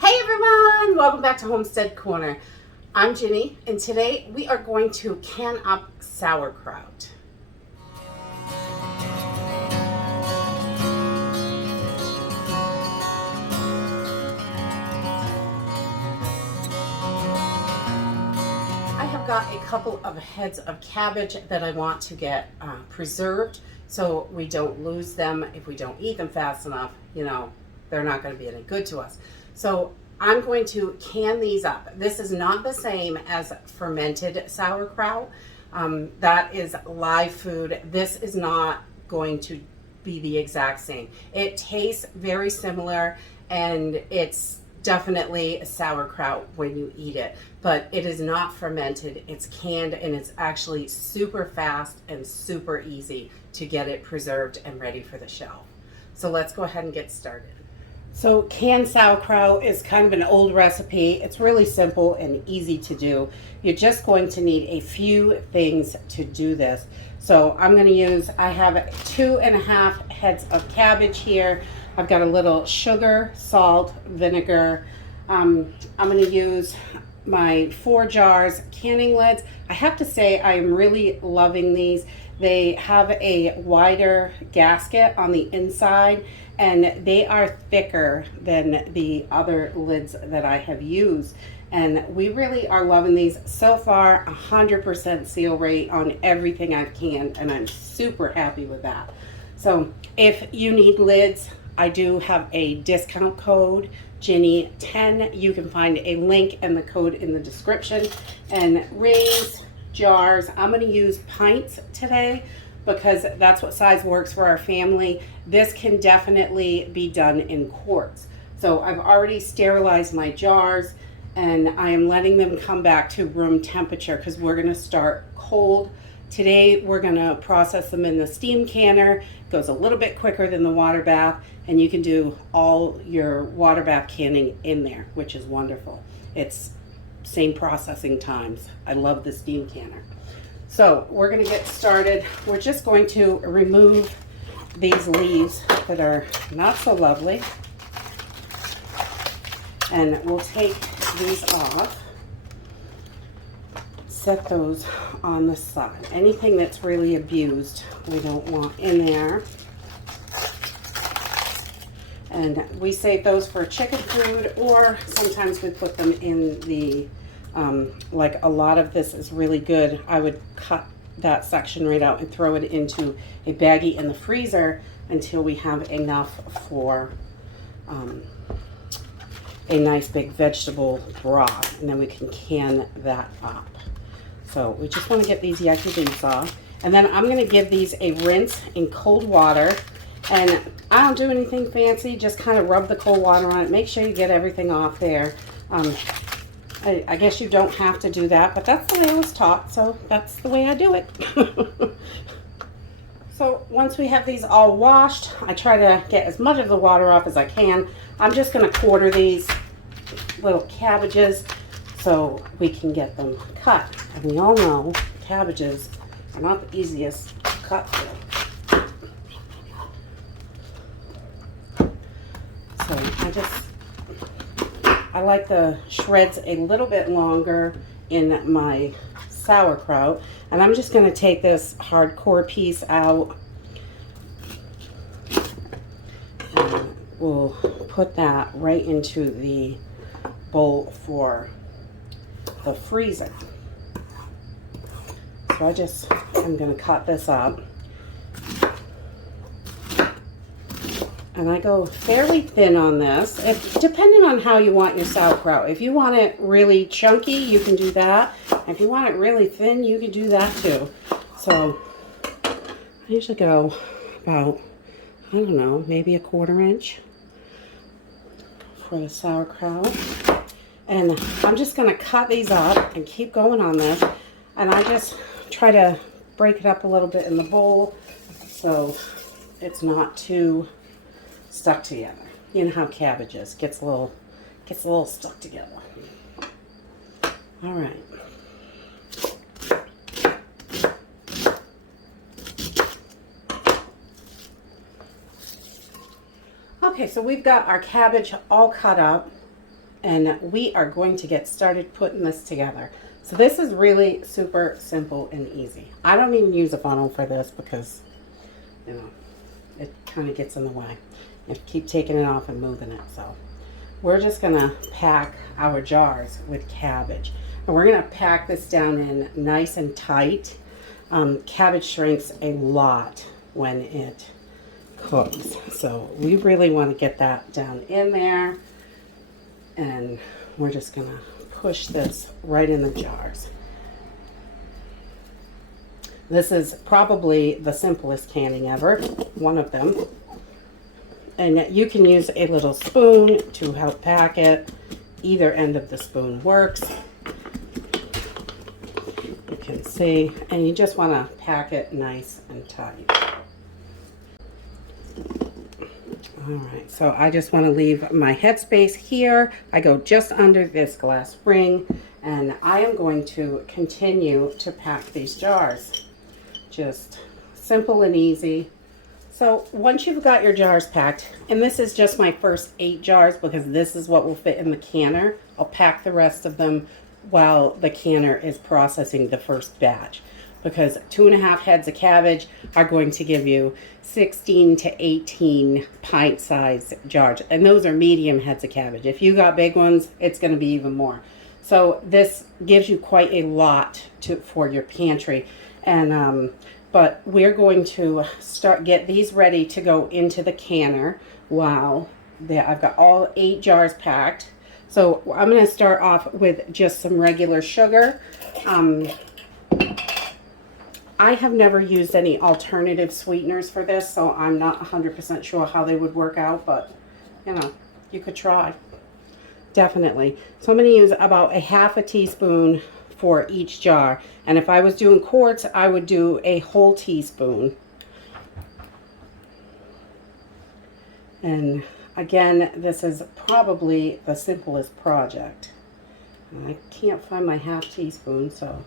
Hey everyone, welcome back to Homestead Corner. I'm Ginny, and today we are going to can up sauerkraut. I have got a couple of heads of cabbage that I want to get preserved so we don't lose them if we don't eat them fast enough. They're not going to be any good to us. So I'm going to can these up. This is not the same as fermented sauerkraut. That is live food. This is not going to be the exact same. It tastes very similar, and it's definitely a sauerkraut when you eat it, but it is not fermented. It's canned, and it's actually super fast and super easy to get it preserved and ready for the shelf. So let's go ahead and get started. So canned sauerkraut is kind of an old recipe. It's really simple and easy to do. You're just going to need a few things to do this. So I'm going to use, I have 2.5 heads of cabbage here. I've got a little sugar, salt, vinegar. I'm going to use my 4 jars canning lids. I have to say I'm really loving these. They have a wider gasket on the inside, and they are thicker than the other lids that I have used. And we really are loving these. So far, 100% seal rate on everything I've canned, and I'm super happy with that. So if you need lids, I do have a discount code, Ginny10. You can find a link and the code in the description. And rings, jars, I'm going to use pints today because that's what size works for our family. This can definitely be done in quarts. So I've already sterilized my jars, and I am letting them come back to room temperature because we're going to start cold. Today we're going to process them in the steam canner. It goes a little bit quicker than the water bath, and you can do all your water bath canning in there, which is wonderful. It's same processing times. I love the steam canner. So we're going to get started. We're just going to remove these leaves that are not so lovely, and we'll take these off. Set those on the side. Anything that's really abused, we don't want in there. And we save those for chicken food, or sometimes we put them in the, like a lot of this is really good. I would cut that section right out and throw it into a baggie in the freezer until we have enough for a nice big vegetable broth, and then we can can that up. So we just want to get these yucky leaves off. And then I'm going to give these a rinse in cold water. And I don't do anything fancy, just kind of rub the cold water on it. Make sure you get everything off there. I guess you don't have to do that, but that's the way I was taught, so that's the way I do it. So once we have these all washed, I try to get as much of the water off as I can. I'm just going to quarter these little cabbages so we can get them cut. And we all know cabbages are not the easiest to cut through. So I like the shreds a little bit longer in my sauerkraut. And I'm just going to take this hardcore piece out. And we'll put that right into the bowl for the freezer. So I'm going to cut this up. And I go fairly thin on this, depending on how you want your sauerkraut. If you want it really chunky, you can do that. If you want it really thin, you can do that too. So I usually go about, I don't know, maybe 1/4 inch for the sauerkraut. And I'm just going to cut these up and keep going on this. And I just try to break it up a little bit in the bowl so it's not too stuck together. You know how cabbage is, gets a little stuck together. All right. Okay, so we've got our cabbage all cut up. and we are going to get started putting this together. So this is really super simple and easy. I don't even use a funnel for this because, you know, it kind of gets in the way. You have to keep taking it off and moving it. So we're just gonna pack our jars with cabbage. And we're gonna pack this down in nice and tight. Cabbage shrinks a lot when it cooks. So we really want to get that down in there. And we're just gonna push this right in the jars. This is probably the simplest canning ever, one of them. And you can use a little spoon to help pack it. Either end of the spoon works. You can see, and you just want to pack it nice and tight. All right, so I just want to leave my headspace here. I go just under this glass ring, and I am going to continue to pack these jars. Just simple and easy. So once you've got your jars packed, and this is just my first 8 jars because this is what will fit in the canner. I'll pack the rest of them while the canner is processing the first batch, because 2.5 heads of cabbage are going to give you 16 to 18 pint-sized jars, and those are medium heads of cabbage. If you got big ones, it's going to be even more. So this gives you quite a lot for your pantry, and but we're going to get these ready to go into the canner while I've got all 8 jars packed. So I'm going to start off with just some regular sugar. I have never used any alternative sweeteners for this, so I'm not 100% sure how they would work out, but you know, you could try. Definitely. So I'm going to use about a 1/2 teaspoon for each jar, and if I was doing quarts, I would do a whole teaspoon. And again, this is probably the simplest project. And I can't find my 1/2 teaspoon, so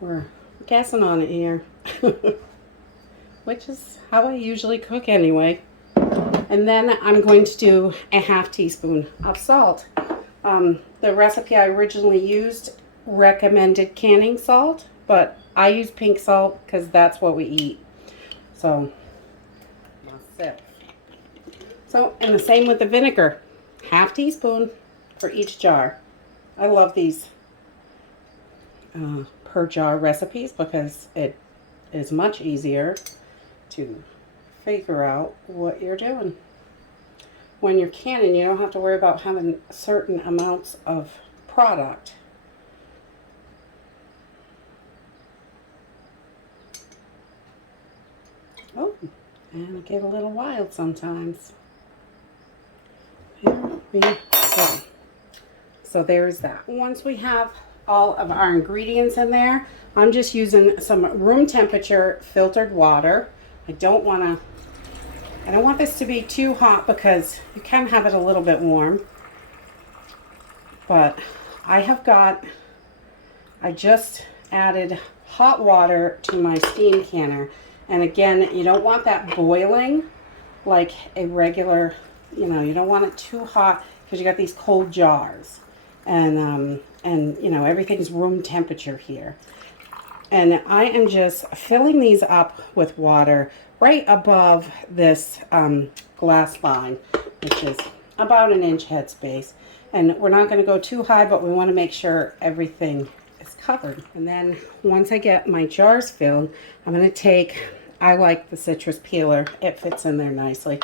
we're guessing on it here. Which is how I usually cook anyway. And then I'm going to do a 1/2 teaspoon of salt. The recipe I originally used recommended canning salt, but I use pink salt because that's what we eat. So that's it. So, and the same with the vinegar, 1/2 teaspoon for each jar. I love these per jar recipes because it is much easier to figure out what you're doing. When you're canning, you don't have to worry about having certain amounts of product. Oh, and I get a little wild sometimes. Here we go. So there's that. Once we have all of our ingredients in there, I'm just using some room temperature filtered water. I don't want this to be too hot because you can have it a little bit warm. But I just added hot water to my steam canner. And again, you don't want that boiling like a regular, you know, you don't want it too hot because you got these cold jars. And you know, everything's room temperature here. And I am just filling these up with water right above this glass line, which is about 1 inch headspace. And we're not going to go too high, but we want to make sure everything is covered. And then once I get my jars filled, I'm going to take, I like the citrus peeler. It fits in there nicely.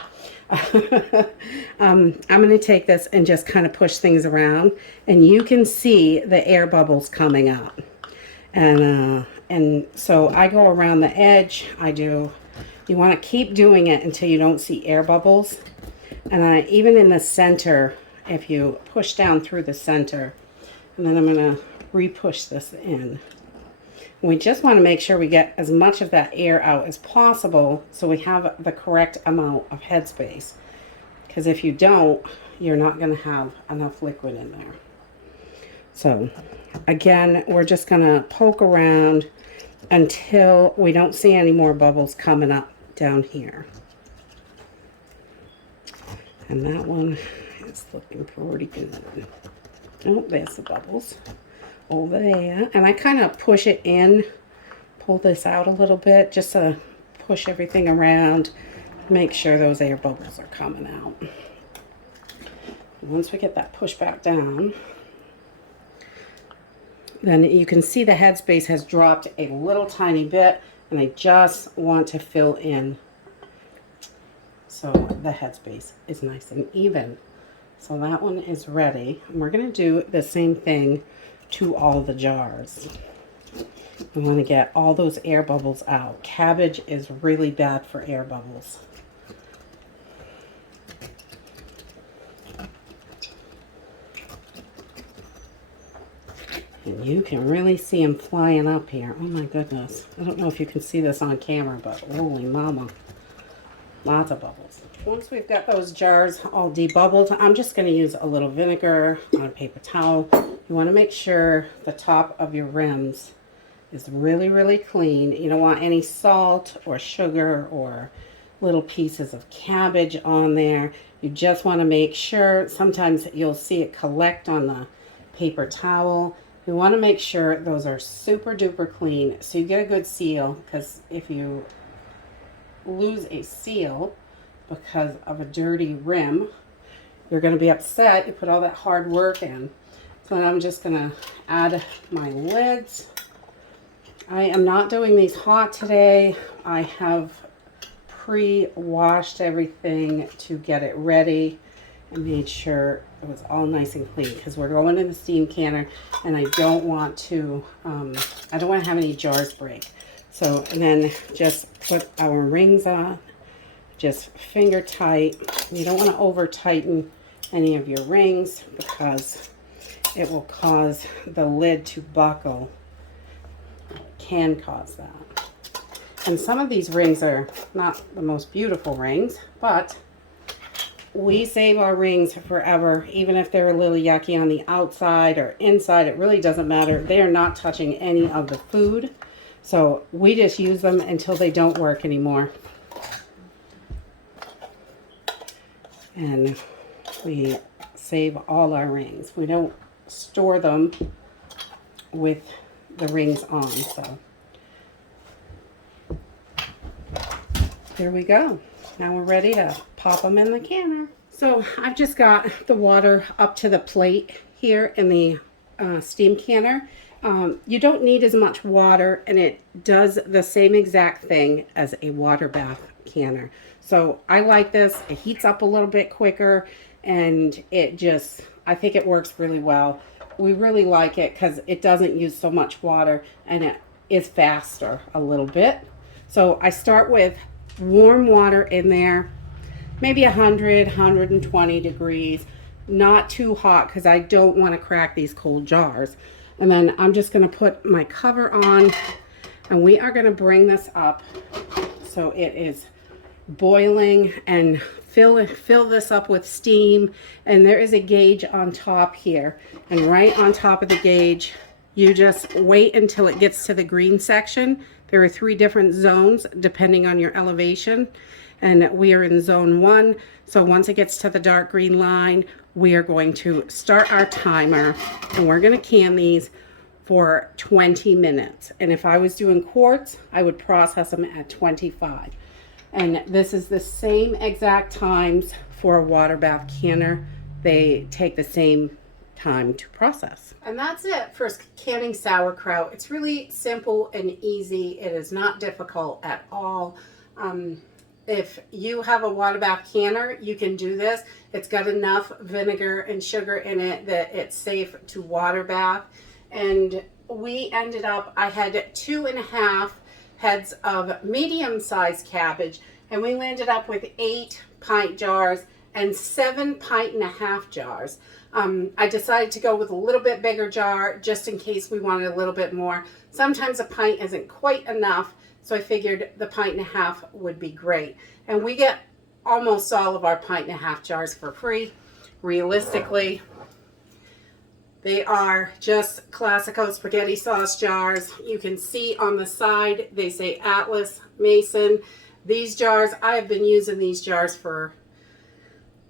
I'm going to take this and just kind of push things around, and you can see the air bubbles coming up. And so I go around the edge. You want to keep doing it until you don't see air bubbles. And even in the center, if you push down through the center, and then I'm going to re-push this in. We just want to make sure we get as much of that air out as possible so we have the correct amount of headspace. Because if you don't, you're not going to have enough liquid in there. So again, we're just going to poke around until we don't see any more bubbles coming up down here. And that one is looking pretty good. Oh, there's the bubbles over there. And I kind of push it in, pull this out a little bit, just to push everything around, make sure those air bubbles are coming out. Once we get that pushed back down, then you can see the headspace has dropped a little tiny bit, and I just want to fill in so the headspace is nice and even. So that one is ready. And we're going to do the same thing to all the jars. We want to get all those air bubbles out. Cabbage is really bad for air bubbles. And you can really see them flying up here. Oh my goodness. I don't know if you can see this on camera, but holy mama. Lots of bubbles. Once we've got those jars all debubbled, I'm just going to use a little vinegar on a paper towel. You want to make sure the top of your rims is really, really clean. You don't want any salt or sugar or little pieces of cabbage on there. You just want to make sure, sometimes you'll see it collect on the paper towel. You want to make sure those are super duper clean so you get a good seal, because if you lose a seal because of a dirty rim, you're going to be upset. You put all that hard work in. So I'm just going to add my lids. I am not doing these hot today. I have pre-washed everything to get it ready and made sure it was all nice and clean, because we're going in the steam canner and I don't want to have any jars break. So, and then just put our rings on, just finger tight. You don't want to over tighten any of your rings because it will cause the lid to buckle. It can cause that. And some of these rings are not the most beautiful rings, but we save our rings forever, even if they're a little yucky on the outside or inside. It really doesn't matter. They are not touching any of the food. So we just use them until they don't work anymore. And we save all our rings. We don't store them with the rings on. So there we go. Now we're ready to pop them in the canner. So I've just got the water up to the plate here in the steam canner. You don't need as much water, and it does the same exact thing as a water bath canner. So I like this. It heats up a little bit quicker, and I think it works really well. We really like it because it doesn't use so much water, and it is faster a little bit. So I start with warm water in there, maybe 100, 120 degrees, not too hot because I don't want to crack these cold jars. And then I'm just going to put my cover on, and we are going to bring this up so it is boiling, and fill this up with steam. And there is a gauge on top here, and right on top of the gauge, you just wait until it gets to the green section. There are 3 different zones depending on your elevation, and we are in zone 1. So once it gets to the dark green line, we are going to start our timer, and we're going to can these for 20 minutes. And if I was doing quarts, I would process them at 25. And this is the same exact times for a water bath canner. They take the same time to process. And that's it for canning sauerkraut. It's really simple and easy. It is not difficult at all. If you have a water bath canner, you can do this. It's got enough vinegar and sugar in it that it's safe to water bath. And we ended up, I had 2.5 heads of medium-sized cabbage, and we landed up with 8 pint jars and 7 1.5 jars. I decided to go with a little bit bigger jar just in case we wanted a little bit more. Sometimes a pint isn't quite enough, so I figured the 1.5 would be great. And we get almost all of our 1.5 jars for free. Realistically, they are just classico spaghetti sauce jars. You can see on the side, they say Atlas Mason. These jars, I have been using these jars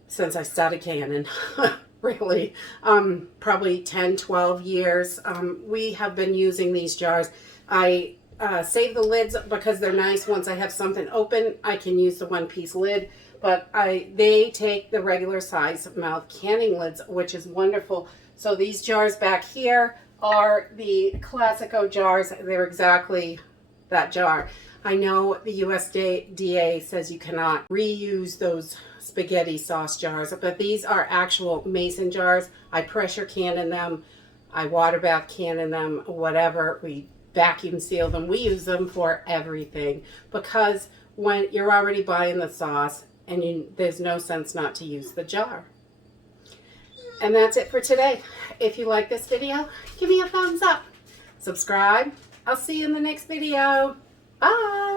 since I started canning. really, probably 10, 12 years. We have been using these jars. I save the lids because they're nice. Once I have something open, I can use the one-piece lid. But they take the regular size mouth canning lids, which is wonderful. So these jars back here are the Classico jars. They're exactly that jar. I know the USDA says you cannot reuse those spaghetti sauce jars, but these are actual mason jars. I pressure can in them. I water bath can in them, whatever. We vacuum seal them. We use them for everything because when you're already buying the sauce, and there's no sense not to use the jar. And that's it for today. If you like this video, give me a thumbs up. Subscribe. I'll see you in the next video. Bye.